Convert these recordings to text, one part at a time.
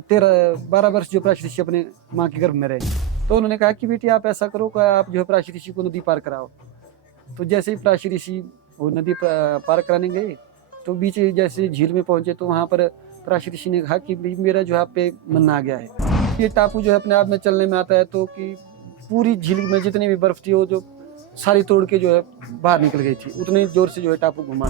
12 वर्ष जो पराशर ऋषि अपने माँ के गर्भ में रहे, तो उन्होंने कहा कि बेटी आप ऐसा करो कि आप जो है पराशर ऋषि को नदी पार कराओ। तो जैसे ही पराशर ऋषि वो नदी पार कराने गए, तो बीच जैसे झील में पहुंचे, तो वहाँ पर पराशर ऋषि ने कहा कि भाई मेरा जो है आप पे मन आ गया है। ये टापू जो है अपने आप में चलने में आता है, तो कि पूरी झील में जितनी भी बर्फ थी वो जो सारी तोड़ के जो है बाहर निकल गई थी, उतने जोर से जो है टापू घुमा।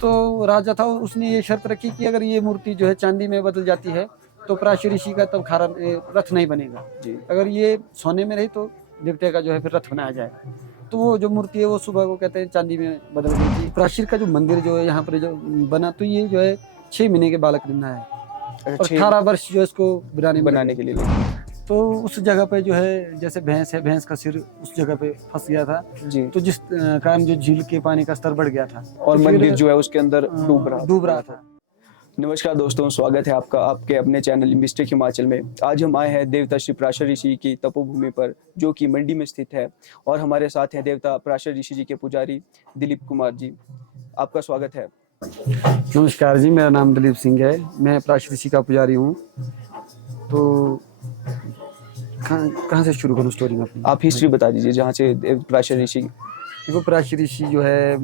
तो राजा था, उसने ये शर्त रखी कि अगर ये मूर्ति जो है चांदी में बदल जाती है तो पराशर ऋषि का तब खारा रथ नहीं बनेगा जी। अगर ये सोने में रही तो देवता का जो है फिर रथ बनाया जाएगा। तो वो जो मूर्ति है वो सुबह को कहते हैं चांदी में बदल गई थी। पराशर का जो मंदिर जो है यहाँ पर जो बना, तो ये जो है 6 महीने के बालक ने बनाया है और 18 वर्ष जो है इसको बनाने के लिए लगे। तो उस जगह पे जो है जैसे भैंस है, भैंस का सिर उस जगह पे फंस गया था जी। तो जिस कारण जो झील के पानी का स्तर बढ़ गया था और तो मंदिर जो है उसके अंदर डूब रहा था। नमस्कार दोस्तों, स्वागत है आपका आपके अपने चैनल मिस्टिक हिमाचल में। आज हम आए हैं देवता श्री पराशर ऋषि की तपोभूमि पर, जो कि मंडी में स्थित है, और हमारे साथ हैं देवता पराशर ऋषि जी के पुजारी दिलीप कुमार जी। आपका स्वागत है। नमस्कार जी, मेरा नाम दिलीप सिंह है, मैं पराशर ऋषि का पुजारी हूँ। तो कहाँ से शुरू करूँ स्टोरी में अपनी? आप हिस्ट्री बता दीजिए जहाँ से पराशर ऋषि। देखो, पराशर ऋषि जो है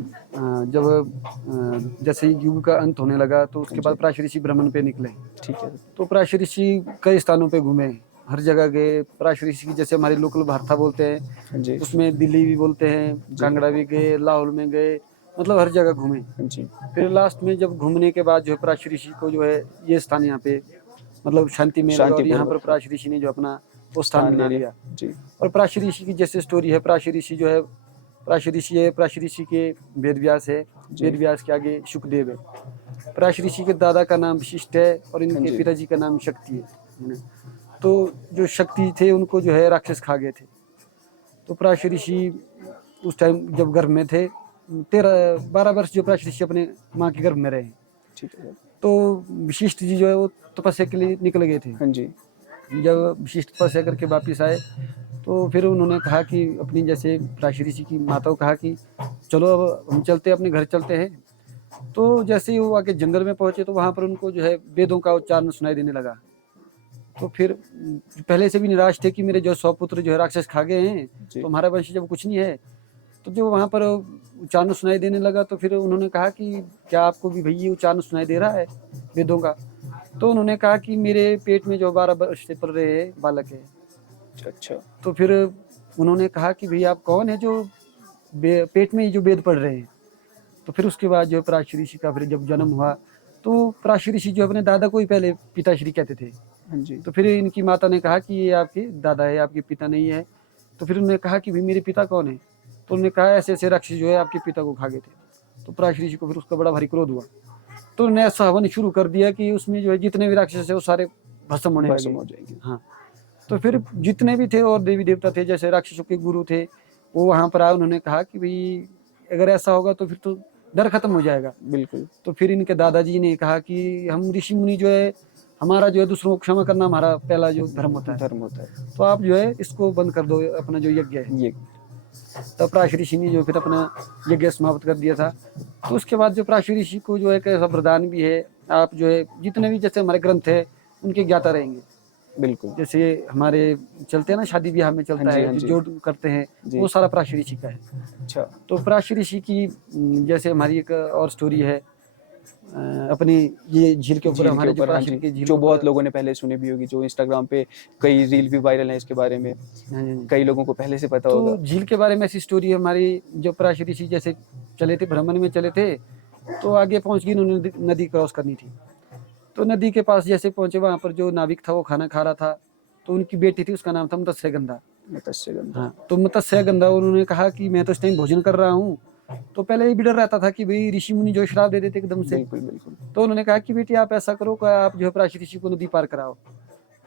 जब जैसे युग का अंत होने लगा तो उसके बाद पराशर ऋषि भ्रमण पे निकले। ठीक है। तो पराशर ऋषि कई स्थानों पे घूमे, हर जगह गए। पराशर ऋषि की जैसे हमारे लोकल भारता बोलते हैं, उसमें दिल्ली भी बोलते हैं, कांगड़ा भी गए, लाहौल में गए, मतलब हर जगह घूमे जी। फिर लास्ट में जब घूमने के बाद जो है पराशर ऋषि को जो है ये स्थान यहाँ पे मतलब शांति में लगा, और यहाँ पर पराशर ऋषि ने जो अपना वो स्थान बना लिया जी। और पराशर ऋषि की जैसे स्टोरी है, पराशर ऋषि जो है पराशर ऋषि है, पराशर ऋषि के वेद व्यास है, वेद व्यास के आगे शुकदेव है। पराशर ऋषि के दादा का नाम वशिष्ठ है और इनके पिताजी का नाम शक्ति है। तो जो शक्ति थे उनको जो है राक्षस खा गए थे। तो पराशर ऋषि उस टाइम जब गर्भ में थे, 12 वर्ष जो पराशर ऋषि अपने माँ के गर्भ में रहे। ठीक है। तो वशिष्ठ जी जो है वो तपस्या के लिए निकल गए थे। हाँ जी। जब वशिष्ठ तपस्या करके वापिस आए तो फिर उन्होंने कहा कि अपनी जैसे पराशर ऋषि की माता को कहा कि चलो अब हम चलते हैं, अपने घर चलते हैं। तो जैसे ही वो आके जंगल में पहुंचे तो वहाँ पर उनको जो है वेदों का उच्चारण सुनाई देने लगा। तो फिर पहले से भी निराश थे कि मेरे जो 100 पुत्र जो है राक्षस खा गए हैं, तो हमारा वंश जब कुछ नहीं है। तो जो वहाँ पर उच्चारण सुनाई देने लगा तो फिर उन्होंने कहा कि क्या आपको भी भैया उच्चारण सुनाई दे रहा है वेदों का? तो उन्होंने कहा कि मेरे पेट में जो 12 वर्ष से पल रहे बालक है। अच्छा। तो फिर उन्होंने कहा कि भैया आप कौन है जो पेट में जो वेद पढ़ रहे हैं? तो फिर उसके बाद जो पराशर ऋषि का फिर जब जन्म हुआ तो पराशर ऋषि जो अपने दादा को ही पहले पिताश्री कहते थे। हाँ जी। तो फिर इनकी माता ने कहा कि ये आपके दादा है, आपके पिता नहीं है। तो फिर उन्होंने कहा कि भाई मेरे पिता कौन है? तो उन्होंने कहा ऐसे ऐसे राक्षस जो है आपके पिता को खा गए थे। तो पराशर ऋषि को फिर उसका बड़ा भारी क्रोध हुआ, तो उन्होंने ऐसा हवन शुरू कर दिया कि उसमें जो है जितने भी राक्षस है वो सारे भस्म हो जाएंगे। हाँ। तो फिर जितने भी थे और देवी देवता थे, जैसे राक्षसों के गुरु थे, वो वहाँ पर आए। उन्होंने कहा कि भाई अगर ऐसा होगा तो फिर तो डर खत्म हो जाएगा। बिल्कुल। तो फिर इनके दादाजी ने कहा कि हम ऋषि मुनि जो है, हमारा जो है दूसरों को क्षमा करना हमारा पहला जो धर्म होता है, तो आप जो है इसको बंद कर दो, अपना जो यज्ञ है। तो पराशर ऋषि ने जो फिर अपना यज्ञ समाप्त कर दिया था। तो उसके बाद जो पराशर ऋषि को जो है ऐसा वरदान भी है, आप जो है जितने भी जैसे हमारे ग्रंथ है उनके ज्ञाता रहेंगे। बिल्कुल। जैसे हमारे चलते हैं ना, शादी ब्याह में चलता है जो करते हैं, वो सारा पराशर ऋषि का है। अच्छा। तो पराशर ऋषि की जैसे हमारी एक और स्टोरी है अपनी ये झील के ऊपर, हमारे जो पराशर की झील, जो बहुत लोगों ने पहले सुनी भी होगी, जो इंस्टाग्राम पे कई रील भी वायरल है इसके बारे में, कई लोगों को पहले से पता होगा। तो झील के बारे में ऐसी स्टोरी है हमारी, जो पराशर ऋषि जैसे चले थे, भ्रमण में चले थे, तो आगे पहुंच गई, उन्होंने नदी क्रॉस करनी थी। तो नदी के पास जैसे पहुंचे, वहाँ पर जो नाविक था वो खाना खा रहा था। तो उनकी बेटी थी, उसका नाम था मत्स्यगंधा। हाँ। तो मत्स्यगंधा, उन्होंने कहा कि मैं तो इस टाइम भोजन कर रहा हूँ। तो पहले ये भी डर रहता था कि भाई ऋषि मुनि जो श्राप दे देते एकदम से। बिल्कुल बिल्कुल। तो उन्होंने कहा कि बेटी आप ऐसा करो कि आप जो है पराशर ऋषि को नदी पार कराओ।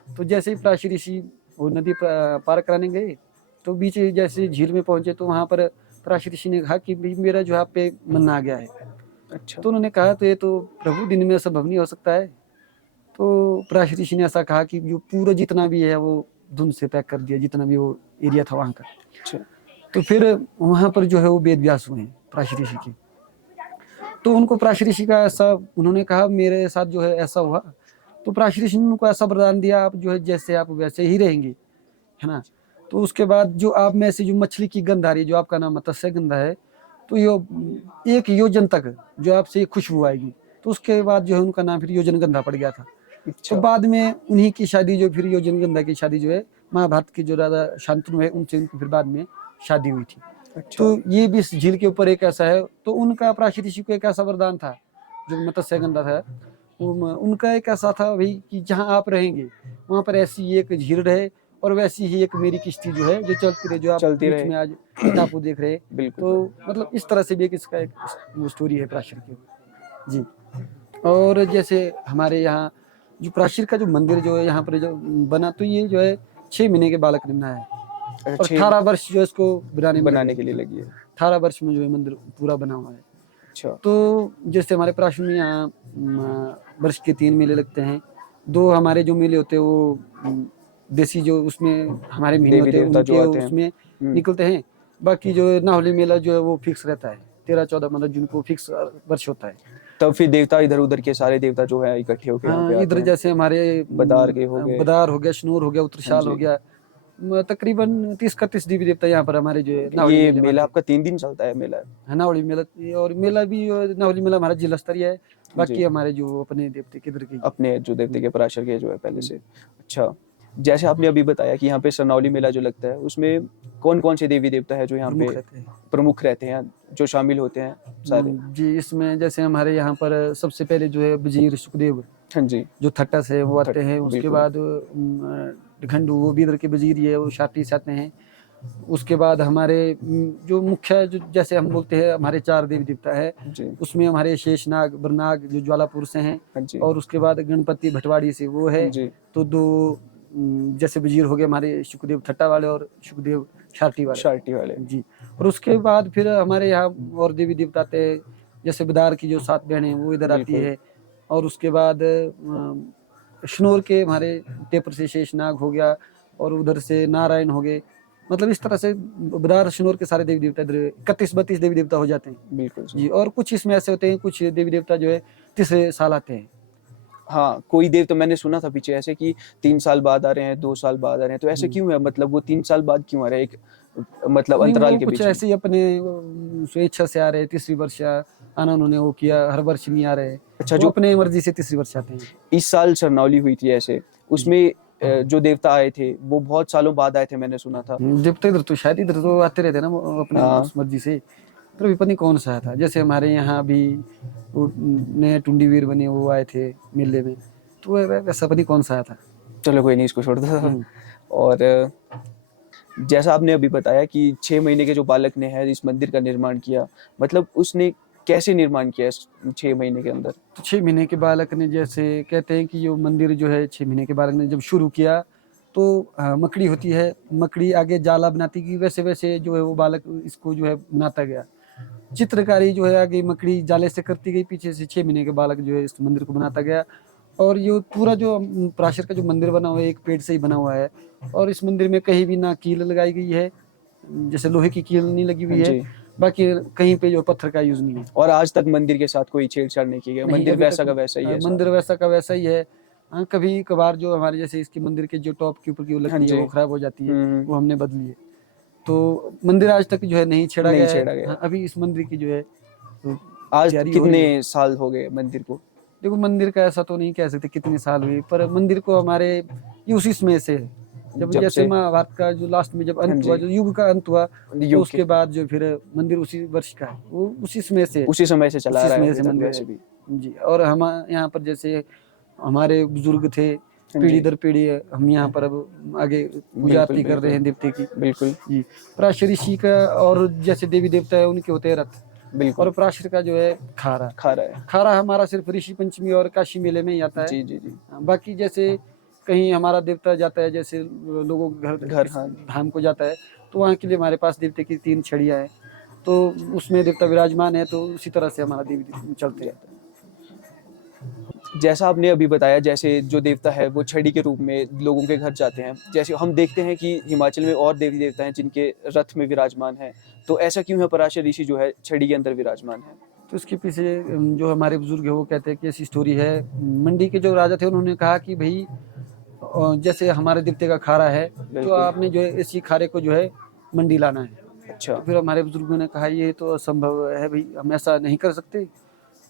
तो जैसे ही पराशर ऋषि वो नदी पार कराने गए तो बीच जैसे झील में पहुंचे, तो वहाँ पर पराशर ऋषि ने कहा कि भाई मेरा जो है आप पे मन आ गया है। अच्छा। तो उन्होंने कहा तो ये तो प्रभु दिन में संभव नहीं हो सकता है। तो पराशर ऋषि ने ऐसा कहा कि जो पूरा जितना भी है वो धुंध से पैक कर दिया, जितना भी वो एरिया था वहाँ का। अच्छा। तो फिर वहाँ पर जो है वो वेद व्यास हुए पराशर ऋषि के। तो उनको पराशर ऋषि का ऐसा उन्होंने कहा मेरे साथ जो है ऐसा हुआ तो पराशर ऋषि ने उनको ऐसा वरदान दिया, आप जो है जैसे आप वैसे ही रहेंगे, है ना। तो उसके बाद जो आप में से जो मछली की गंध आ रही है, जो आपका नाम मत्स्य गंधा है, तो यो 1 योजन तक जो आपसे खुशबू आएगी। तो उसके बाद जो है उनका नाम फिर योजन गंधा पड़ गया था। तो अच्छा बाद में उन्हीं की शादी जो फिर योजन गंधा की शादी जो है महाभारत के जो राजा शांतनु है उनसे उनकी फिर बाद में शादी हुई थी। अच्छा तो ये भी इस झील के ऊपर एक ऐसा है। तो उनका पराशर ऋषि को एक ऐसा वरदान था, जो मत्स्य गंधा था, उनका एक ऐसा था भाई कि जहाँ आप रहेंगे वहाँ पर ऐसी एक झील रहे और वैसी ही एक मेरी किश्ती जो है जो चलती रहे, जो आप चलती बीच रहे। में आज टापू देख रहे हैं। बिल्कुल तो मतलब इस तरह से भी एक इसका एक वो स्टोरी है पराशर की। जी। और जैसे हमारे यहाँ जो पराशर का जो मंदिर जो है यहाँ पर जो बना, तो ये जो है 6 महीने के बालक ने बनाया है और 18 वर्ष जो है इसको बनाने के लिए लगी है। 18 वर्ष में जो है मंदिर पूरा बना हुआ है। अच्छा तो जैसे हमारे पराशर में यहाँ वर्ष के 3 मेले लगते हैं। 2 हमारे जो मेले होते हैं वो देसी जो उसमें हमारे महीने देवी होते हैं देवता जो उनके आते हैं। उसमें निकलते हैं। बाकी जो नाहली मेला जो है वो फिक्स रहता है, 13-14 मतलब जिनको फिक्स वर्ष होता है। तब फिर देवता इधर उधर के सारे देवता जो है इकट्ठे होकर यहाँ पे आते इधर हैं। जैसे हमारे बदार के हो गए। बदार हो गया, शनूर हो गया, हाँ उत्तरशाल हो जी। गया, तकरीबन 30-31 देवी देवता यहाँ पर हमारे जो है नाहली ये मेले में मेला आते आपका 3 दिन चलता है मेला? हैं। नाहली मेला, और मेला भी नाहली मेला हमारा जिला स्तरीय है। बाकी जी। हमारे जो अपने देवते किधर के अपने जो देवते के पराशर के जो है पहले से। अच्छा, जैसे आपने अभी बताया कि यहाँ पे सरनौली मेला जो लगता है उसमें कौन-कौन से देवी देवता है जो यहाँ प्रमुख पे रहते हैं। प्रमुख रहते हैं, जो शामिल होते हैं सारे? जी, इसमें जैसे हमारे यहाँ पर सबसे पहले जो है वजीर सुखदेव हाँ जी। जो थट्टा से वो आते हैं। उसके बिल्कुल। बाद खंडू वो भी इधर के वजीर ही है, वो शाटी से आते हैं। उसके बाद हमारे जो मुख्य जो जैसे हम बोलते हैं हमारे 4 देवी देवता है, जी। उसमें हमारे शेषनाग बरनाग जो ज्वालापुर से हैं, हाँ जी। और उसके बाद गणपति भटवाड़ी से वो है। जी। तो 2 जैसे वजीर हो गए हमारे सुखदेव थट्टा वाले और सुखदेव शाटी वाले। शार्टी वाले। जी। और उसके बाद फिर हमारे यहाँ और देवी देवता आते हैं, जैसे बदार की जो 7 बहनें वो इधर आती बिल्कुल। है। और उसके बाद शनौर के हमारे टेपर से शेषनाग हो गया, और उधर से नारायण हो गए। मतलब इस तरह से बदार शनौर के सारे देवी देवता इधर 31-32 देवी देवता हो जाते हैं। बिल्कुल जी। और कुछ इसमें ऐसे होते हैं, कुछ देवी देवता जो है तीसरे साल आते हैं। हाँ, कोई देव तो मैंने सुना था पीछे ऐसे कि 3 साल बाद आ रहे हैं, 2 साल बाद आ रहे हैं, तो ऐसे क्यों है? मतलब वो 3 साल बाद क्यों आ रहे हैं? एक मतलब नहीं, अंतराल वो के कुछ बीच में? ऐसे ही अपने स्वेच्छा से आ रहे हैं। तीसरी वर्ष आना उन्होंने वो किया, हर वर्ष नहीं आ रहे। अच्छा, वो जो अपने मर्जी से तीसरी वर्ष आते हैं। इस साल सरनौली हुई थी ऐसे, उसमें जो देवता आए थे वो बहुत सालों बाद आए थे, मैंने सुना था। जब तक इधर तो शायद इधर तो आते रहते ना वो अपने हाँ। उस मर्जी से। पर अभी पता नहीं कौन सा आया था। जैसे हमारे यहाँ भी वो नए टुंडी वीर बने वो आए थे मेले में, तो वैसा पता नहीं कौन सा आया था। चलो कोई नहीं, इसको छोड़ दो। और जैसा आपने अभी बताया कि 6 महीने के जो बालक ने है इस मंदिर का निर्माण किया, मतलब उसने कैसे निर्माण किया इस 6 महीने के अंदर? तो 6 महीने के बालक ने, जैसे कहते हैं कि ये मंदिर जो है 6 महीने के बालक ने जब शुरू किया, तो मकड़ी होती है, मकड़ी आगे जाला बनाती गई, वैसे वैसे जो है वो बालक इसको जो है बनाता गया। चित्रकारी जो है आगे मकड़ी जाले से करती गई, पीछे से 6 महीने के बालक जो है इस मंदिर को बनाता गया। और ये पूरा जो पराशर का जो मंदिर बना हुआ है एक पेड़ से ही बना हुआ है। और इस मंदिर में कहीं भी ना कील लगाई गई है, जैसे लोहे की कील नहीं लगी हुई है। जी। बाकी कहीं पे जो पत्थर का यूज नहीं है। और आज तक मंदिर के साथ कोई छेड़छाड़ नहीं की गई, नहीं, मंदिर अभी वैसा तक का वैसा ही है मंदिर वैसा का वैसा ही है। हाँ, कभी कभार जो हमारे जैसे इसके मंदिर के जो टॉप के ऊपर की वो हाँ लकड़ी है जी। वो खराब हो जाती है, हम्म। वो हमने बदली है। तो मंदिर आज तक जो है नहीं छेड़ा नहीं गया है। छेड़ा गया। हाँ, अभी इस मंदिर की जो है तो आज तैयारी हो रही है। कितने साल हो गए मंदिर को? देखो मंदिर का ऐसा तो नहीं कह सकते कितने साल हुए, पर मंदिर को हमारे ये उसी समय से है। जब जब जैसे से? महाभारत का जो लास्ट में जब हाँ अंत हुआ, जी। जो युग का अंत हुआ, तो युग उसके के बाद जो फिर मंदिर उसी वर्ष का है, वो उसी समय से उसी समय से चला उसी रहा है समय अभी से तक मंदिर वैसे है। भी। जी। और हम यहाँ पर जैसे हमारे बुजुर्ग थे, हाँ पीढ़ी जी। दर पीढ़ी हम यहाँ पर अब आगे पूजा आरती कर रहे हैं देवते की। बिल्कुल जी। पराशर ऋषि का और जैसे देवी देवता है उनके होते हैं रथ, बिल्कुल। और पराशर का जो है खारा। खा रहा है। खारा हमारा सिर्फ ऋषि पंचमी और काशी मेले में ही आता है। जी जी जी। बाकी जैसे कहीं हमारा देवता जाता है, जैसे लोगों के घर हाँ। धाम को जाता है, तो वहाँ के लिए हमारे पास देवते की 3 छड़ियाँ हैं, तो उसमें देवता विराजमान है, तो उसी तरह से हमारा देवी चलते रहता है। जैसा आपने अभी बताया, जैसे जो देवता है वो छड़ी के रूप में लोगों के घर जाते हैं, जैसे हम देखते हैं कि हिमाचल में और देवी देवता हैं जिनके रथ में विराजमान हैं, तो ऐसा क्यों है पराशर ऋषि जो है छड़ी के अंदर विराजमान है? तो उसके पीछे जो हमारे बुजुर्ग है वो कहते हैं कि ऐसी स्टोरी है। मंडी के जो राजा थे उन्होंने कहा कि भाई जैसे हमारे देवते का खारा है तो बिल्कुल। आपने जो है इसी खारे को जो है मंडी लाना है। अच्छा। तो फिर हमारे बुजुर्गों ने कहा ये तो असंभव है भाई, हम ऐसा नहीं कर सकते।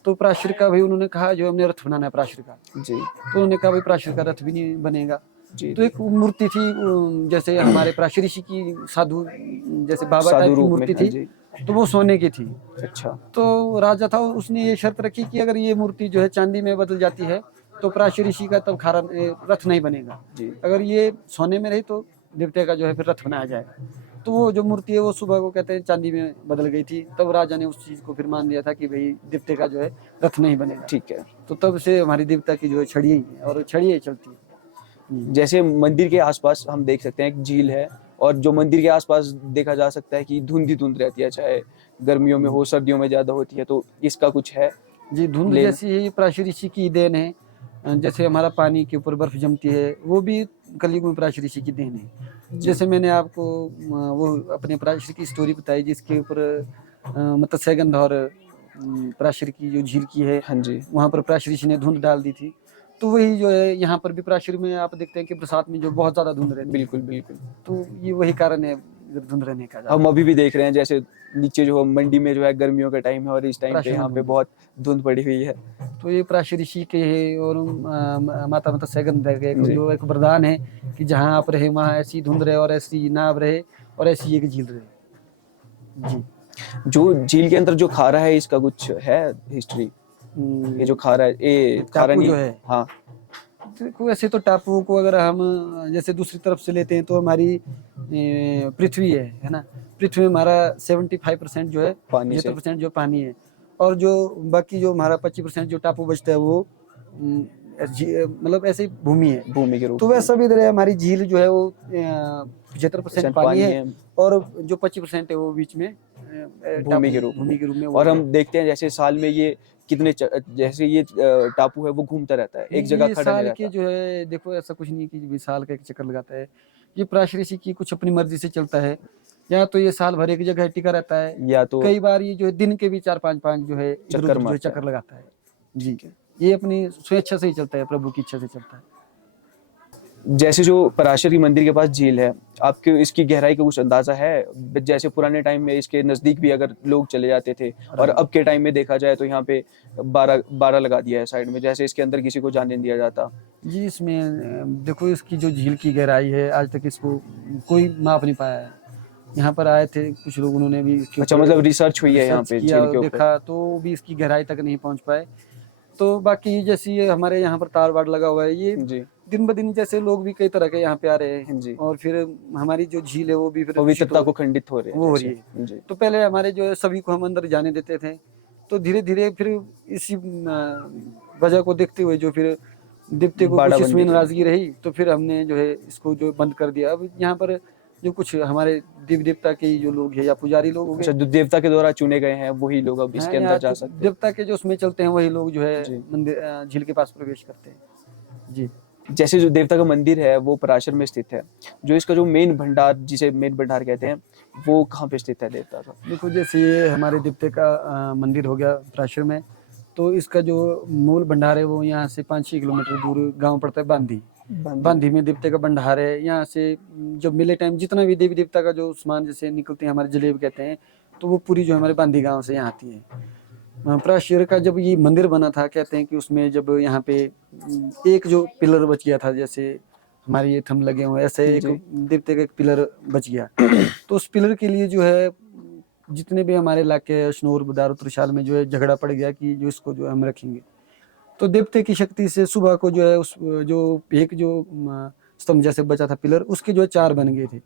तो प्राशर का भाई उन्होंने कहा जो हमने रथ बनाना है प्राशर का। जी तो उन्होंने कहा भाई प्राशर का रथ भी नहीं बनेगा। जी। तो एक मूर्ति थी जैसे हमारे प्राशर ऋषि की साधु जैसे बाबा साधु टाइप की रूप में, मूर्ति हाँ थी, जी। तो वो सोने की थी। अच्छा। तो राजा था उसने ये शर्त रखी कि अगर ये मूर्ति जो है चांदी में बदल जाती है तो प्राशर ऋषि का तब खारा रथ नहीं बनेगा। जी। अगर ये सोने में रही तो देवते का जो है फिर रथ बनाया जाएगा। तो वो जो मूर्ति है वो सुबह को कहते हैं चांदी में बदल गई थी। तब राजा ने उस चीज को फिर मान लिया था कि भाई देवते का जो है रथ नहीं बनेगा। ठीक है। तो तब से हमारी देवता की जो है छड़ी है और छड़ी ही चलती है। जैसे मंदिर के आसपास हम देख सकते हैं एक झील है, और जो मंदिर के आसपास देखा जा सकता है कि धुंध ही धुंध रहती है, चाहे गर्मियों में हो सर्दियों में ज्यादा होती है, तो इसका कुछ है? जी, धुंध लेन जैसी ही प्राचीर ऋषि की देन है। जैसे हमारा पानी के ऊपर बर्फ जमती है वो भी कलयुग में प्राचीर ऋषि की देन है। जैसे मैंने आपको वो अपने प्राचीर की स्टोरी बताई जिसके ऊपर मत्स्यगंधा और प्राचीर की जो झील की है, हाँ जी। वहाँ पर प्राचीर ऋषि ने धुंध डाल दी थी। तो वही जो है यहाँ पर भी प्राचीर में आप देखते हैं कि बरसात में जो बहुत ज्यादा धुंध रहती है। बिल्कुल बिल्कुल। तो ये वही कारण है इधर धुंध रहने का। हम अभी भी देख रहे हैं जैसे नीचे जो मंडी में जो है गर्मियों का टाइम है और इस टाइम पे प्राचीर यहाँ पे धुंध। बहुत धुंध पड़ी हुई है। तो ये प्राचीर ऋषि के है और माता मत्स्यगंधा के जी। जो एक वरदान है कि जहाँ आप रहे वहाँ ऐसी धुंध रहे और ऐसी नाव रहे और ऐसी एक झील रहे। जी। जो झील के अंदर जो खारा है इसका कुछ है हिस्ट्री? ये जो खारा है, ये खारा टापू नहीं जो है, हाँ देखो वैसे तो टापू को अगर हम जैसे दूसरी तरफ से लेते हैं तो हमारी पृथ्वी है ना। पृथ्वी में हमारा 75% जो है, पानी से 75% जो पानी है और जो बाकी जो हमारा 25% जो टापू बचता है वो मतलब ऐसे ही भूमि है। भूमि के रूप तो में। वैसा भी इधर है, हमारी झील जो है वो 75% पानी है और जो 25% है वो बीच में भूमि के रूप में। और हम देखते हैं जैसे साल में ये कितने जैसे ये टापू है वो घूमता रहता है, एक जगह ये खड़ा नहीं साल के रहता। जो है देखो ऐसा कुछ नहीं कि साल का एक चक्कर लगाता है। ये प्राचीर ऋषि की कुछ अपनी मर्जी से चलता है, या तो ये साल भर एक जगह टिका रहता है, या तो कई बार ये जो है दिन के भी 4-5 जो है इधर चक्कर उधर जो है मारता है। चक्कर लगाता है। जी, ये अपनी स्वेच्छा से ही चलता है, प्रभु की इच्छा से चलता है। जैसे जो पराशरी मंदिर के पास झील है, आपके इसकी गहराई का कुछ अंदाजा है? जैसे पुराने टाइम में इसके नजदीक भी अगर लोग चले जाते थे, और अब के टाइम में देखा जाए तो यहाँ पे 12 लगा दिया है साइड में, जैसे इसके अंदर किसी को जाने नहीं दिया जाता। जी, इसमें देखो इसकी जो झील की गहराई है आज तक इसको कोई माप नहीं पाया है। यहाँ पर आए थे कुछ लोग, उन्होंने भी इसके अच्छा, ऊपर मतलब रिसर्च हुई है यहाँ रिसर्च पे किया झील के ऊपर? देखा तो भी इसकी गहराई तक नहीं पहुँच पाए। तो बाकी जैसे ये हमारे यहाँ पर तार वाड़ लगा हुआ है, ये जी दिन ब दिन जैसे लोग भी कई तरह के यहाँ पे आ रहे हैं जी। और फिर हमारी जो झील है वो भी फिर पवित्रता को खंडित हो रहे हैं वो हो जैसे। रही है। जी। तो पहले हमारे जो है सभी को हम अंदर जाने देते थे, तो धीरे धीरे फिर इसी वजह को देखते हुए जो फिर देवते को कुछ इसमें नाराजगी रही तो फिर हमने जो है इसको जो बंद कर दिया। अब यहाँ पर जो कुछ हमारे देवी देवता के जो लोग हैं या पुजारी लोग हो गए, अच्छा, जो देवता के द्वारा चुने गए हैं वही लोग अब इसके अंदर जा सकते हैं। देवता के जो उसमें चलते हैं वही लोग जो है जी। मंदिर झील के पास प्रवेश करते हैं। जी। जैसे जो देवता का मंदिर है वो पराशर में स्थित है, जो इसका जो मेन भंडार, जिसे मेन भंडार कहते हैं, वो कहाँ पे स्थित है देवता का? देखो जैसे ये हमारे देवते का मंदिर हो गया पराशर में, तो इसका जो मूल भंडार है वो यहाँ से 5-6 किलोमीटर दूर गांव पड़ता है बांधी। बांधी में देवते का भंडार है। यहाँ से जब मिले टाइम जितना भी देवी देवता का जो सामान जैसे निकलते हैं, हमारे जलेब कहते हैं, तो वो पूरी जो हमारे बांधी गांव से यहाँ आती है। पराशर का जब ये मंदिर बना था, कहते हैं कि उसमें जब यहाँ पे एक जो पिलर बच गया था, जैसे हमारे ये थंब लगे हुए ऐसे एक देवते का एक पिलर बच गया तो उस पिलर के लिए जो है जितने भी हमारे इलाके अशनौर बदार त्रिशाल में जो है झगड़ा पड़ गया कि जो इसको जो हम रखेंगे। तो देवते की शक्ति से सुबह को जो है उस जो एक जो स्तंभ जैसे बचा था पिलर, उसके जो है 4 बन गए थे।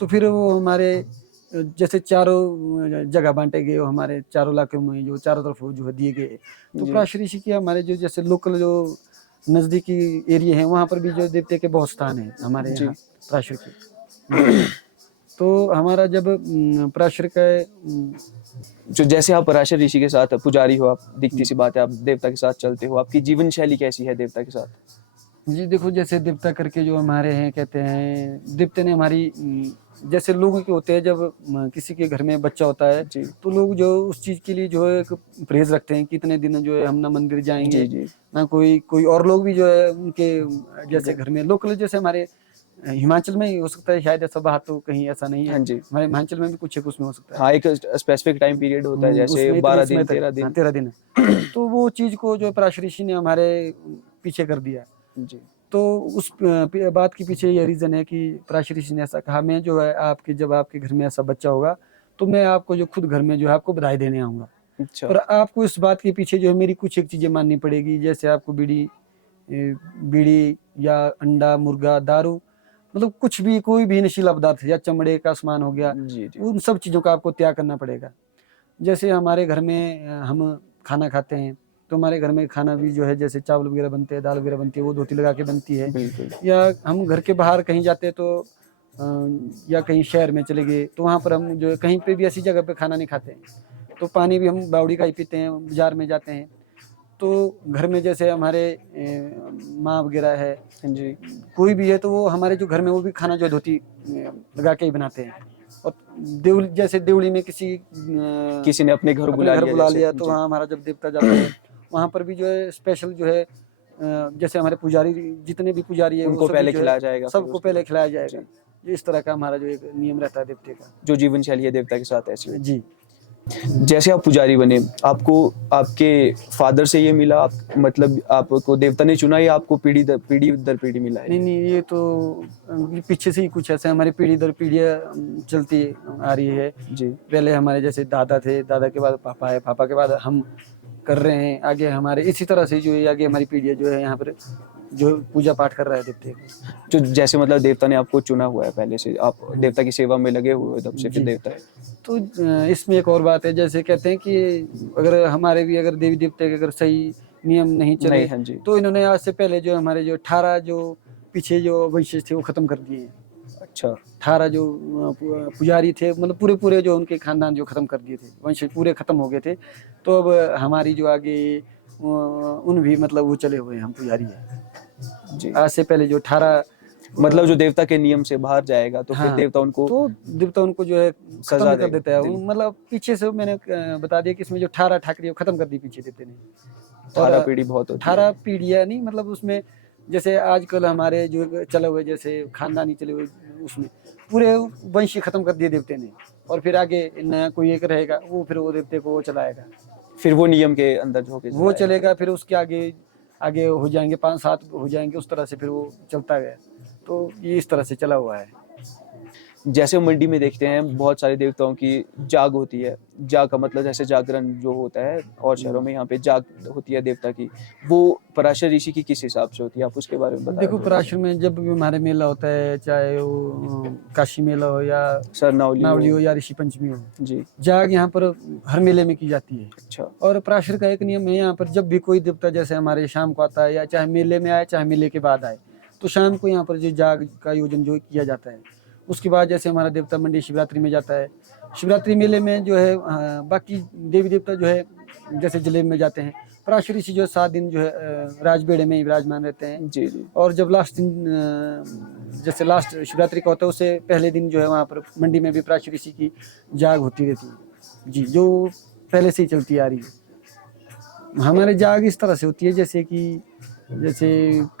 तो फिर वो हमारे जैसे चारों जगह बांटे गए, हमारे चारों इलाके में जो चारों तरफ जो है दिए गए। तो पराशर ऋषि की हमारे जो जैसे लोकल जो नजदीकी एरिया है वहाँ पर भी जो देवते के बहुत स्थान है हमारे यहाँ पराशर के। तो हमारा जब पराशर का जो जैसे आप पराशर ऋषि के साथ पुजारी हो, आप दिखती सी बात है, आप देवता के साथ चलते हो, आपकी जीवन शैली कैसी है देवता के साथ? जी देखो, जैसे देवता करके जो हमारे हैं कहते हैं, देवता ने हमारी जैसे लोगों के होते हैं, जब किसी के घर में बच्चा होता है जी तो लोग जो उस चीज के लिए जो है एक परहेज रखते हैं कि इतने दिन जो है हम ना मंदिर जाएंगे, जी जी ना कोई कोई और लोग भी जो है उनके जैसे जी। घर में लोकल, जैसे हमारे हिमाचल में ही हो सकता है शायद, ऐसा बाहर तो कहीं ऐसा नहीं है। हाँ जी। हमारे हिमाचल में भी कुछ एक उसमें हो सकता है। हाँ, एक स्पेसिफिक टाइम पीरियड होता है, जैसे उसमें इतने 12 समय दिन तक, 13 हाँ दिन। 13 दिन तो वो चीज को जो पराशर ऋषि ने हमारे पीछे कर दिया। जी तो उस बात के पीछे ये रीजन है कि पराशर ऋषि ने ऐसा कहा, मैं जो है आपके, जब आपके घर में ऐसा बच्चा होगा तो मैं आपको जो खुद घर में जो है आपको बधाई देने आऊंगा। अच्छा पर आपको इस बात के पीछे जो है मेरी कुछ एक चीजें माननी पड़ेगी, जैसे आपको बीड़ी या अंडा मुर्गा दारू, मतलब कुछ भी, कोई भी नशीला पदार्थ या चमड़े का सामान हो गया, जी जी उन सब चीजों का आपको त्याग करना पड़ेगा। जैसे हमारे घर में हम खाना खाते हैं तो हमारे घर में खाना भी जो है, जैसे चावल वगैरह बनते हैं, दाल वगैरह बनती है, वो धोती लगा के बनती है। बिल्कुल। या हम घर के बाहर कहीं जाते हैं तो या कहीं शहर में चले गए तो वहाँ पर हम जो है कहीं पे भी ऐसी जगह पे खाना नहीं खाते हैं, तो पानी भी हम बावड़ी का ही पीते हैं, बाजार में जाते हैं। तो घर में जैसे हमारे माँ वगैरह है, हाँ जी कोई भी है, तो वो हमारे जो घर में वो भी खाना जो है धोती लगा के ही बनाते हैं। और देवली, जैसे देवली में किसी ने अपने घर अपने घर बुला जैसे। लिया तो जी वहाँ हमारा जब देवता जाता है वहाँ पर भी जो है स्पेशल जो है जैसे हमारे पुजारी, जितने भी पुजारी है वो उनको सभी पहले जो है खिलाया जाएगा, फिर सबको उसके पहले बाद। खिलाया जाएगा। जी। ये इस तरह का हमारा जो एक नियम रहता है देवते का। जो जीवन शैली है देवता के साथ ऐसी होती जी। है। जैसे आप पुजारी बने, आपको आपके फादर से ये मिला, आप मतलब आपको देवता ने चुना या आपको पीढ़ी दर पीढ़ी मिला है नहीं ये? नहीं, ये तो पीछे से ही कुछ ऐसे हमारी पीढ़ी दर पीढ़ी चलती आ रही है। जी पहले हमारे जैसे दादा थे, दादा के बाद पापा है, पापा के बाद हम कर रहे हैं, आगे हमारे इसी तरह से जो है आगे हमारी पीढ़ी जो है यहाँ पर जो पूजा पाठ कर रहा है देवते को। जो जैसे मतलब देवता ने आपको चुना हुआ है पहले से, आप देवता की सेवा में लगे हुए हो तब से, फिर जी। देवता है। तो इसमें एक और बात है, जैसे कहते हैं कि अगर हमारे भी अगर देवी देवता के अगर सही नियम नहीं चले नहीं हाँ जी। तो इन्होंने आज से पहले जो हमारे जो 18 जो पीछे जो वंशज थे वो खत्म कर दिए हैं। अच्छा 18 जो पुजारी थे, मतलब पूरे पूरे जो उनके खानदान जो खत्म कर दिए थे, वंशज पूरे खत्म हो गए थे। तो अब हमारी जो आगे उन भी मतलब वो चले हुए हैं, हम पुजारी हैं। जी। आज से पहले जो 18 मतलब जो देवता के नियम से बाहर जाएगा तो फिर हाँ, देवता उनको तो देवता उनको जो है खत्म सजा ही कर देगा। देता है। जी। मतलब पीछे से मैंने बता दिया कि इसमें जो 18 ठाकरी खत्म कर दी पीछे देवते ने। और 18 पीढ़ी बहुत होती है। 18 पीढ़ियाँ नहीं, मतलब उसमें जैसे आजकल हमारे जो चले हुए जैसे खानदानी चले हुए, उसमें पूरे वंश ही खत्म कर दिए देवते ने। और फिर आगे नया कोई एक रहेगा, वो फिर वो देवते को वो चलाएगा, फिर वो नियम के अंदर जो होके वो चलेगा। फिर उसके आगे आगे हो जाएंगे 5-7 हो जाएंगे, उस तरह से फिर वो चलता गया। तो ये इस तरह से चला हुआ है। जैसे मंडी में देखते हैं बहुत सारे देवताओं की जाग होती है। जाग का मतलब जैसे जागरण जो होता है, और शहरों में यहाँ पे जाग होती है देवता की, वो पराशर ऋषि की किस हिसाब से होती है, आप उसके बारे में बताएं देखो, थोड़ा सा। पराशर में जब भी हमारे मेला होता है, चाहे वो काशी मेला हो या सरनावली नावली हो हो। या ऋषि पंचमी हो, जी जाग यहाँ पर हर मेले में की जाती है। अच्छा और पराशर का एक नियम है, यहाँ पर जब भी कोई देवता जैसे हमारे शाम को आता है, या चाहे मेले में आए चाहे मेले के बाद आए, तो शाम को यहाँ पर जो जाग का आयोजन जो किया जाता है। उसके बाद जैसे हमारा देवता मंडी शिवरात्रि में जाता है, शिवरात्रि मेले में जो है बाकी देवी देवता जो है जैसे जलेब में जाते हैं, पराशर ऋषि जो है 7 दिन जो है राजबेड़े में ही विराजमान रहते हैं। जी जी और जब लास्ट दिन जैसे लास्ट शिवरात्रि का होता है, उससे पहले दिन जो है वहाँ पर मंडी में भी पराशर ऋषि की जाग होती रहती है जी, जो पहले से ही चलती आ रही है। हमारे जाग इस तरह से होती है जैसे कि जैसे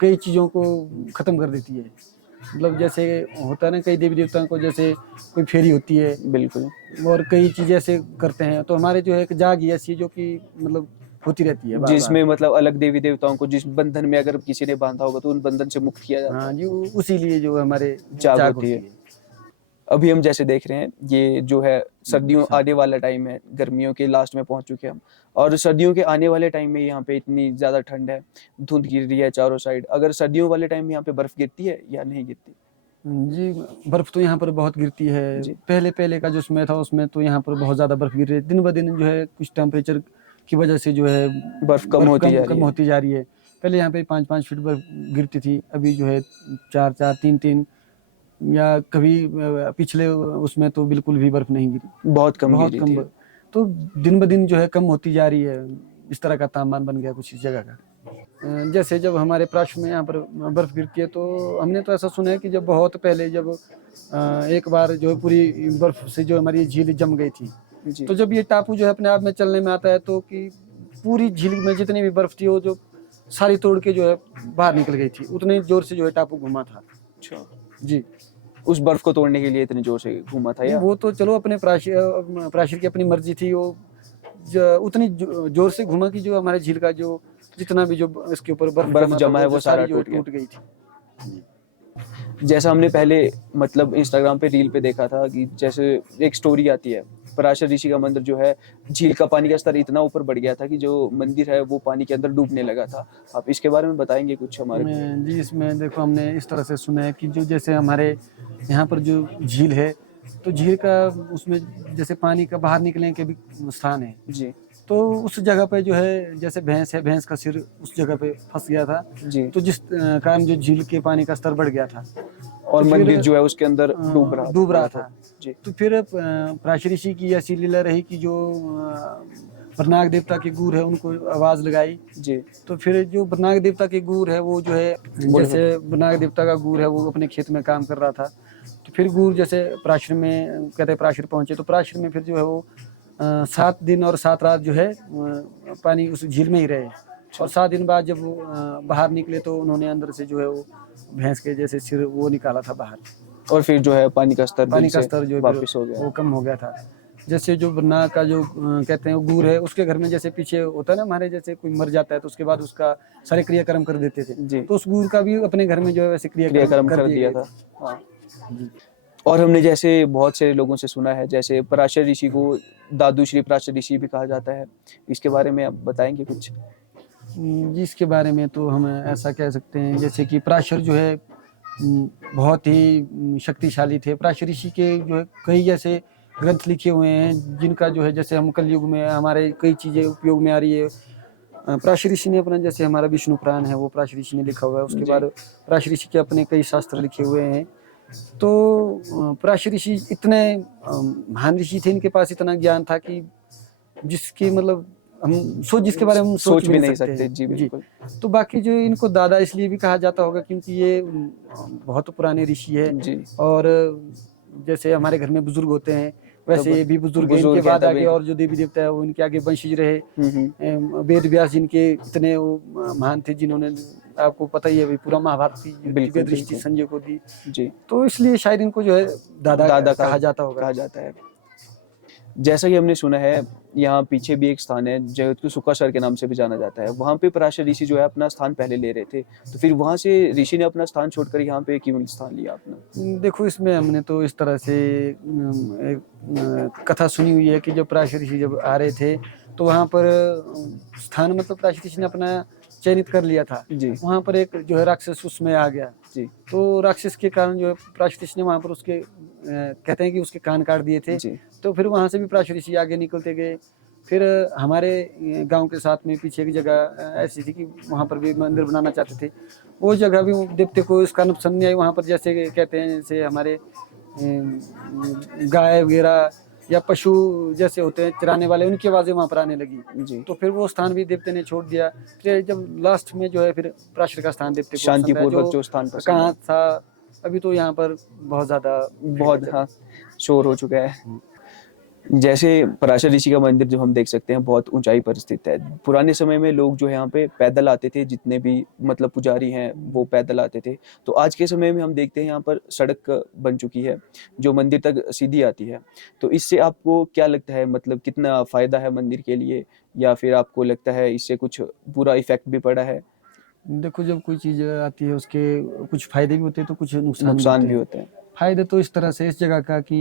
कई चीज़ों को ख़त्म कर देती है। मतलब जैसे होता है ना, कई देवी देवताओं को जैसे कोई फेरी होती है बिल्कुल। और कई चीज़ें ऐसे करते हैं, तो हमारे जो है एक जाग ही ऐसी है जो कि मतलब होती रहती है बार बार। जिसमें मतलब अलग देवी देवताओं को जिस बंधन में अगर किसी ने बांधा होगा तो उन बंधन से मुक्त किया जाता हाँ है, जी, उसी लिए जो हमारे जाग जाग होती है। अभी हम जैसे देख रहे हैं ये जो है सर्दियों आने वाला टाइम है, गर्मियों के लास्ट में पहुंच चुके हैं हम, और सर्दियों के आने वाले टाइम में यहाँ पे इतनी ज्यादा ठंड है, धुंध गिर रही है चारों साइड। अगर सर्दियों वाले टाइम में यहाँ पे बर्फ गिरती है या नहीं गिरती? जी, बर्फ़ तो यहाँ पर बहुत गिरती है। जी पहले पहले का जो समय था उसमें तो यहाँ पर बहुत ज़्यादा बर्फ़ गिर रही है। दिन ब दिन जो है कुछ टेम्परेचर की वजह से जो है बर्फ कम होती जा रही कम है। होती जा रही है। पहले यहाँ पे 5-5 फीट बर्फ़ गिरती थी, अभी जो है 4-4, 3-3 या कभी पिछले उसमें तो बिल्कुल भी बर्फ़ नहीं गिरी। बहुत कम बहुत गिरी कम थी। तो दिन ब दिन जो है कम होती जा रही है। इस तरह का तापमान बन गया कुछ इस जगह का। जैसे जब हमारे प्राश में यहाँ पर बर्फ गिरती है, तो हमने तो ऐसा सुना है कि जब बहुत पहले जब एक बार जो है पूरी बर्फ से जो हमारी झील जम गई थी, जी तो जब ये टापू जो है अपने आप में चलने में आता है, तो कि पूरी झील में जितनी भी बर्फ थी वो जो सारी तोड़ के जो है बाहर निकल गई थी, उतने जोर से जो है टापू घूमा था। अच्छा, जी, उस बर्फ को तोड़ने के लिए इतने जोर से घूमा था या? वो तो चलो अपने प्राशीर की अपनी मर्जी थी, वो उतनी जोर से घूमा कि जो हमारे झील का जो जितना भी जो इसके ऊपर बर्फ जमा है वो सारा जो टूट गई थी। जैसा हमने पहले मतलब इंस्टाग्राम पे रील पे देखा था कि जैसे एक स्टोरी आती है, पराशर ऋषि का मंदिर जो है, झील का पानी का स्तर इतना ऊपर बढ़ गया था कि जो मंदिर है वो पानी के अंदर डूबने लगा था। आप इसके बारे में बताएंगे कुछ हमारे को? जी, इसमें देखो हमने इस तरह से सुना है कि जो जैसे हमारे यहाँ पर जो झील है, तो झील का उसमें जैसे पानी का बाहर निकलने के भी स्थान है, जी तो उस जगह पे जो है जैसे भैंस है, भैंस का सिर उस जगह पे फंस गया था, जी, तो जिस कारण जो झील के पानी का स्तर बढ़ गया था और तो मंदिर फिर जो है उसके अंदर डूब रहा था। जी तो फिर प्राची ऋषि की ऐसी लीला रही कि जो बरनाग देवता के गूर है उनको आवाज लगाई, जी तो फिर जो बरनाग देवता के गूर है वो जो है जैसे बरनाग देवता का गूर है वो अपने खेत में काम कर रहा था, तो फिर गूर जैसे प्राश्र में कहते हैं प्राश्र पहुंचे, तो प्राश्र में फिर जो है वो 7 दिन और 7 रात जो है पानी उस झील में ही रहे, और 7 दिन बाद जब वो बाहर निकले तो उन्होंने अंदर से जो है वो भैंस के जैसे सिर वो निकाला था बाहर, और फिर जो है पानी का स्तर जो वापस हो गया। वो कम हो गया था। जैसे जो बरनाग का जो कहते हैं वो गूर है, उसके घर में जैसे पीछे होता है ना हमारे, जैसे कोई मर जाता है तो उसके बाद उसका सारे क्रियाक्रम कर देते थे, जी तो उस गूर का भी अपने घर में जो है वैसे क्रियाक्रम कर दिया था। हाँ। और हमने जैसे बहुत से लोगों से सुना है, जैसे पराशर ऋषि को दादू श्री पराशर ऋषि भी कहा जाता है, इसके बारे में आप बताएंगे कुछ? जी, इसके बारे में तो हम ऐसा कह सकते हैं जैसे कि पराशर जो है बहुत ही शक्तिशाली थे। पराशर ऋषि के जो है कई ऐसे ग्रंथ लिखे हुए हैं जिनका जो है जैसे हम कलयुग में हमारे कई चीज़ें उपयोग में आ रही है। पराशर ऋषि ने अपना जैसे हमारा विष्णु पुराण है वो पराशर ऋषि ने लिखा हुआ है, उसके बाद पराशर ऋषि के अपने कई शास्त्र लिखे हुए हैं। तो पराशर ऋषि इतने महान ऋषि थे, इनके पास इतना ज्ञान था कि जिसकी मतलब हम जिसके बारे में हम सोच भी नहीं सकते। जी बिल्कुल। तो बाकी जो इनको दादा इसलिए भी कहा जाता होगा क्योंकि ये बहुत पुराने ऋषि है जी और जैसे हमारे घर में बुजुर्ग होते हैं वैसे ये भी बुजुर्ग हैं, बुजुर्ग इनके हैं बाद तभी। आगे और जो देवी देवता है वो इनके आगे वंशज रहे। वेद व्यास जिनके इतने वो महान थे जिन्होंने आपको पता ही है भाई पूरा महाभारत की दिव्य दृष्टि संजय को दी, जी तो इसलिए शायद इनको जो है दादा कहा जाता होगा। कहा जाता है। जैसा कि हमने सुना है, यहाँ पीछे भी एक स्थान है जो को सुक्कासर के नाम से भी जाना जाता है, वहाँ पे पराशर ऋषि जो है अपना स्थान पहले ले रहे थे, तो फिर वहाँ से ऋषि ने अपना स्थान छोड़कर यहाँ पे क्यों स्थान लिया अपना? देखो इसमें हमने तो इस तरह से एक कथा सुनी हुई है कि जब पराशर ऋषि जब आ रहे थे तो वहाँ पर स्थान मतलब पराशर ऋषि ने अपना चयनित कर लिया था जी वहाँ पर एक जो है राक्षस उसमें आ गया जी तो राक्षस के कारण जो है पराशर ऋषि ने वहाँ पर उसके कहते हैं कि उसके कान काट दिए थे जी तो फिर वहाँ से भी पराशर ऋषि आगे निकलते गए। फिर हमारे गांव के साथ में पीछे की जगह ऐसी थी कि वहाँ पर भी मंदिर बनाना चाहते थे, वो जगह भी देवते को इस कारण पसंद नहीं आई। वहाँ पर जैसे कहते हैं जैसे हमारे गाय वगैरह या पशु जैसे होते हैं चराने वाले उनकी आवाज़ें वहाँ पर आने लगी जी तो फिर वो स्थान भी देवते ने छोड़ दिया। फिर जब लास्ट में जो है फिर पराशर का स्थान देवते को शांतिपूर्वक जो स्थान पसंद कहाँ था, अभी तो यहाँ पर बहुत ज़्यादा बहुत हाँ शोर हो चुका है। जैसे पराशर ऋषि का मंदिर जो हम देख सकते हैं बहुत ऊंचाई पर स्थित है। पुराने समय में लोग जो है यहाँ पे पैदल आते थे, जितने भी मतलब पुजारी हैं वो पैदल आते थे। तो आज के समय में हम देखते हैं यहाँ पर सड़क बन चुकी है जो मंदिर तक सीधी आती है। तो इससे आपको क्या लगता है, मतलब कितना फायदा है मंदिर के लिए, या फिर आपको लगता है इससे कुछ बुरा इफेक्ट भी पड़ा है? देखो जब कोई चीज़ आती है उसके कुछ फायदे भी होते हैं तो कुछ नुकसान भी होते हैं। फायदे तो इस तरह से इस जगह का कि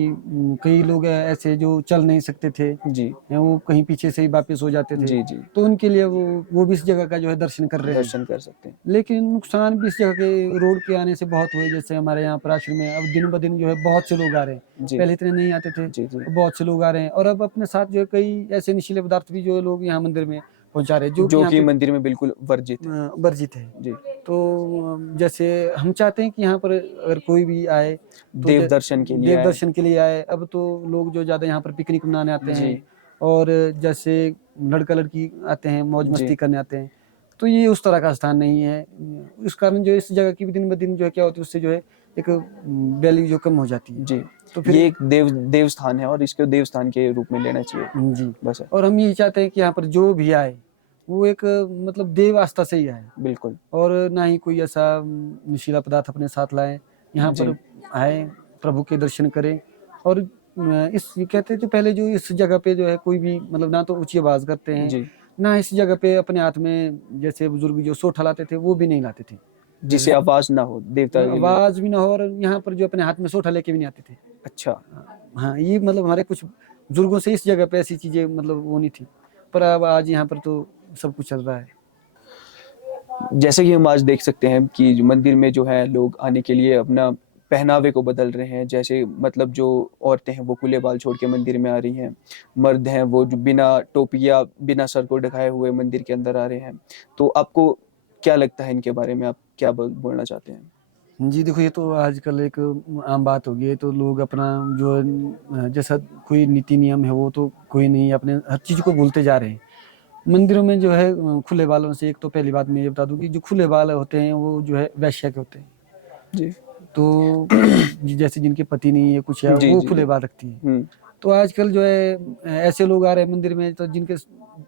कई लोग ऐसे जो चल नहीं सकते थे जी वो कहीं पीछे से ही वापस हो जाते थे जी जी तो उनके लिए वो भी इस जगह का जो है दर्शन कर रहे हैं, दर्शन कर सकते हैं। लेकिन नुकसान भी इस जगह के रोड के आने से बहुत हुए। जैसे हमारे यहाँ पर आश्रम में अब दिन ब दिन जो है बहुत से लोग आ रहे हैं, जी पहले इतने नहीं आते थे जी जी बहुत से लोग आ रहे हैं और अब अपने साथ जो है कई ऐसे नशीले पदार्थ भी जो लोग यहाँ मंदिर में पहुंचा रहे हैं जो कि मंदिर में बिल्कुल वर्जित है। जी तो जैसे हम चाहते हैं कि यहाँ पर अगर कोई भी आए तो देव दर्शन के लिए आए। अब तो लोग जो ज़्यादा यहाँ पर पिकनिक मनाने आते जी हैं और जैसे लड़का लड़की आते हैं मौज मस्ती करने आते हैं, तो ये उस तरह का स्थान नहीं है। इस कारण जो है इस जगह की भी दिन ब दिन जो है क्या होती है, उससे जो है एक वैल्यू जो कम हो जाती है। जी, तो फिर ये एक देव स्थान है और इसको देव स्थान के रूप में लेना चाहिए, जी, बस है। और हम यही चाहते हैं कि यहाँ पर जो भी आए वो एक मतलब देव आस्था से ही आए, बिल्कुल, और ना ही कोई ऐसा नशीला पदार्थ अपने साथ लाएं। यहाँ जी, पर आए, प्रभु के दर्शन करें। और इस ये कहते हैं जो पहले जो इस जगह पे जो है कोई भी मतलब ना तो ऊंची आवाज करते हैं, जी, ना इस जगह पे अपने हाथ में जैसे बुजुर्ग जो सोठा लाते थे वो भी नहीं लाते थे। जिससे आवाज़ ना हो देवता के लिए। आवाज भी ना हो, और यहाँ पर जो अपने हाथ में सोठा लेके भी नहीं आते थे। अच्छा, हाँ, ये मतलब हमारे कुछ बुजुर्गों से इस जगह पे ऐसी चीजें मतलब वो नहीं थी, पर अब आज यहाँ पर तो सब कुछ चल रहा है। जैसे कि हम आज देख सकते हैं कि जो मंदिर में जो है लोग आने के लिए अपना पहनावे को बदल रहे हैं। जैसे मतलब जो औरतें हैं वो खुले बाल छोड़ के मंदिर में आ रही हैं, मर्द हैं वो जो बिना टोपी या बिना सर को ढकाए हुए मंदिर के अंदर आ रहे हैं। तो आपको क्या लगता है इनके बारे में, आप क्या बोलना चाहते हैं? जी, देखो ये तो आजकल एक आम बात हो गई है, तो लोग अपना जो जैसा कोई नीति नियम है वो तो कोई नहीं, अपने हर चीज़ को भूलते जा रहे हैं। मंदिरों में जो है खुले बालों से, एक तो पहली बात मैं ये बता दूँ कि जो खुले बाल होते हैं वो जो है वैश्या के होते हैं। जी। तो जैसे जिनके पति नहीं है कुछ है जी, वो जी, खुले जी। बाल रखती है। हुँ, तो आजकल जो है ऐसे लोग आ रहे हैं मंदिर में तो जिनके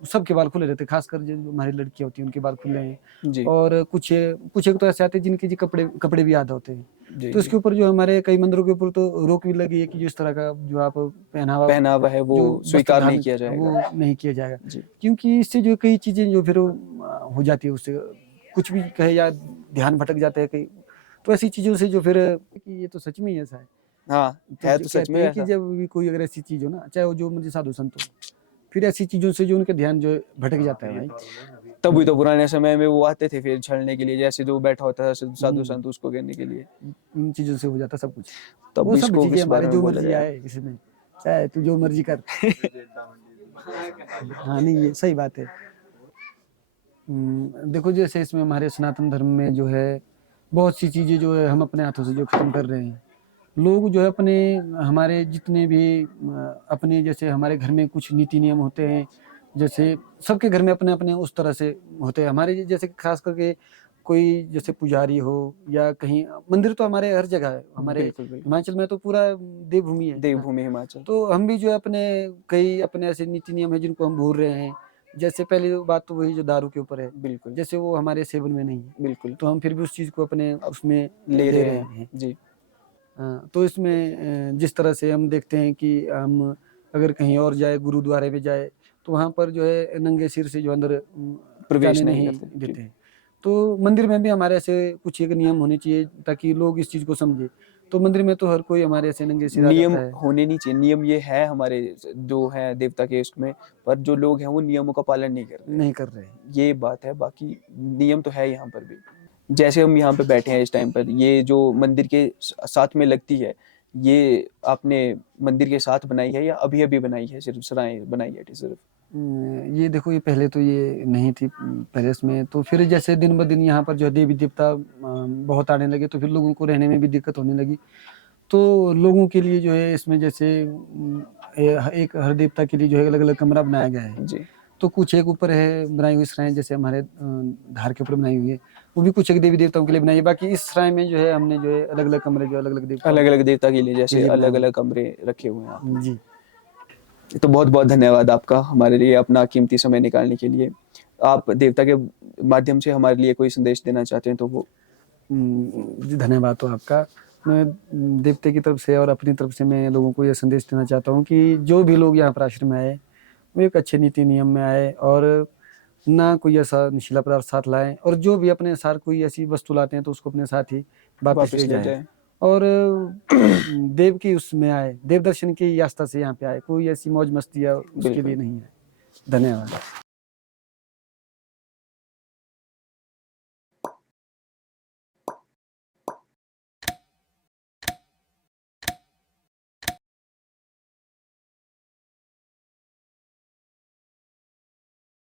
सबके बाल खुले रहते हैं, खासकर जो हमारी लड़कियां होती हैं उनके बाल खुले हैं। जी, और कुछ एक तो ऐसे आते हैं जिनके जी कपड़े कपड़े भी आधे होते हैं। जी, तो जी। इसके ऊपर जो हमारे कई मंदिरों के ऊपर तो रोक भी लगी है कि जो इस तरह का जो आप पहनावा पहनावा है वो जो वस्त्र स्वीकार नहीं धारण किया जाएगा। वो नहीं किया जाएगा, जी, क्योंकि इससे जो कई चीजें जो फिर हो जाती है, उससे कुछ भी कहे या ध्यान भटक जाते हैं कई। तो ऐसी चीजों से जो फिर कि ये तो सच में ही ऐसा है। हाँ, तो है जो तो सच कहते में हैं कि ऐसा। जब भी कोई अगर ऐसी चीज़ हो ना, चाहे वो जो मर्ज़ी साधु संत हो, फिर ऐसी चीज़ों से जो उनका ध्यान जो है भटक जाता है भाई। तभी तो पुराने समय में वो आते थे फिर छलने के लिए, जैसे जो बैठा होता था साधु हुँ, संत उसको कहने के लिए। इन चीज़ों से हो जाता है सब कुछ। तब वो सब इसको चीज़ें इस हमारे बारे में जो बोला मर्ज़ी जाए। आए इसमें, चाहे तू जो मर्ज़ी कर। हाँ, नहीं ये सही बात है। देखो जैसे इसमें हमारे सनातन धर्म में जो है बहुत सी चीज़ें जो है हम अपने हाथों से जो ख़त्म कर रहे हैं। लोग जो है अपने हमारे जितने भी अपने जैसे हमारे घर में कुछ नीति नियम होते हैं, जैसे सबके घर में अपने-अपने उस तरह से होते हैं। हमारे जैसे खास करके कोई जैसे पुजारी हो या कहीं मंदिर तो हमारे हर जगह है। हमारे बिल्कुल, बिल्कुल। हिमाचल में तो पूरा देवभूमि है ना? देवभूमि हिमाचल। तो हम भी जो है अपने कई अपने ऐसे नीति नियम हैं जिनको हम भूल रहे हैं। जैसे पहली बात तो वही जो दारू के ऊपर है, बिल्कुल, जैसे वो हमारे सेवन में नहीं है, बिल्कुल। तो हम फिर भी उस चीज़ को अपने अब उसमें ले ले रहे रहे हैं। हैं। जी, तो इसमें जिस तरह से हम देखते हैं कि हम अगर कहीं और जाए गुरुद्वारे में जाए तो वहाँ पर जो है नंगे सिर से जो अंदर प्रवेश जाने नहीं नहीं करते। जी। देते हैं। तो मंदिर में भी हमारे ऐसे कुछ एक नियम होने चाहिए ताकि लोग इस चीज़ को समझें। तो मंदिर में तो हर कोई हमारे ऐसे नंगे सिर आ नियम जाता है। होने नहीं चाहिए, नियम ये है हमारे जो है देवता के उसमें, पर जो लोग हैं वो नियमों का पालन नहीं कर रहे हैं। नहीं कर रहे हैं। ये बात है, बाकी नियम तो है यहाँ पर भी। जैसे हम यहाँ पे बैठे हैं इस टाइम पर, ये जो मंदिर के साथ में लगती है, ये आपने मंदिर के साथ बनाई है या अभी-अभी बनाई है, सिर्फ सराय बनाई है सिर्फ? ये देखो ये पहले तो ये नहीं थी पहले इसमें, तो फिर जैसे दिन ब दिन यहाँ पर जो है देवी-देवता बहुत आने लगे तो फिर लोगों को रहने में भी दिक्कत होने लगी। तो लोगों के लिए जो है इसमें जैसे एक हर देवता के लिए जो है अलग-अलग कमरा बनाया गया है। जी। तो कुछ एक ऊपर है बनाई हुई श्राइन जैसे हमारे धार के ऊपर बनाई हुई है। वो भी कुछ एक देवी-देवताओं के लिए बनाई है। बाकी इस श्राइन में जो है हमने जो है अलग-अलग कमरे जो अलग-अलग देवताओं अलग-अलग देवता के लिए के जैसे लिए बनाए अलग-अलग कमरे रखे हुए हैं आपने। हैं। जी। तो बहुत-बहुत धन्यवाद आपका हमारे लिए अपना कीमती समय निकालने के लिए। आप देवता के माध्यम से हमारे लिए कोई संदेश देना चाहते हैं तो वो? जी धन्यवाद तो आपका। मैं देवता की तरफ से और अपनी तरफ से मैं लोगों को ये संदेश देना चाहता हूँ कि जो भी लोग यहाँ पर आश्रम में आए, वो एक अच्छे नीति नियम में आए और ना कोई ऐसा नशीला पदार्थ साथ लाएँ, और जो भी अपने साथ कोई ऐसी वस्तु लाते हैं तो उसको अपने साथ ही वापस वापस ले ले जाएँ। जाएँ। और देव की उसमें आए, देव दर्शन की आस्था से यहाँ पे आए, कोई ऐसी मौज-मस्ती या उसके लिए बिल्कुल। नहीं है। धन्यवाद।